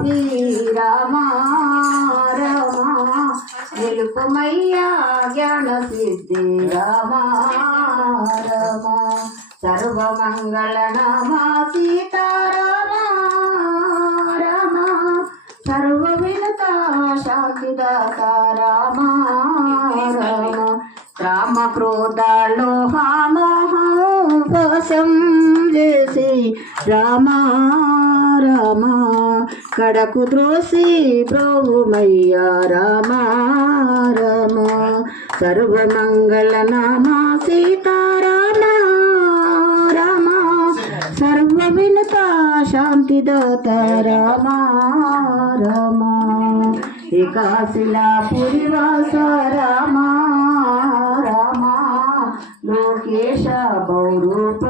ప్రతాపి రామా రమా నిలుపుమయ్యా జ్ఞాన సిద్ధి రామా రమా సర్వమంగళ నామా సీతారామా రమా సర్వ వినుత శాంతిదాత రామా రమా రామ క్రోధాలోహామోహం వశం చేసి రామా రామా కడకు ద్రోసి బ్రోవుమయ్యా రామా రామా సర్వమంగళ నామా సీతారామా రామా సర్వ వినుత శాంతిదాత రామా రామా కాశిలాపురివాస రామా రామా లోకేశ బౌరూప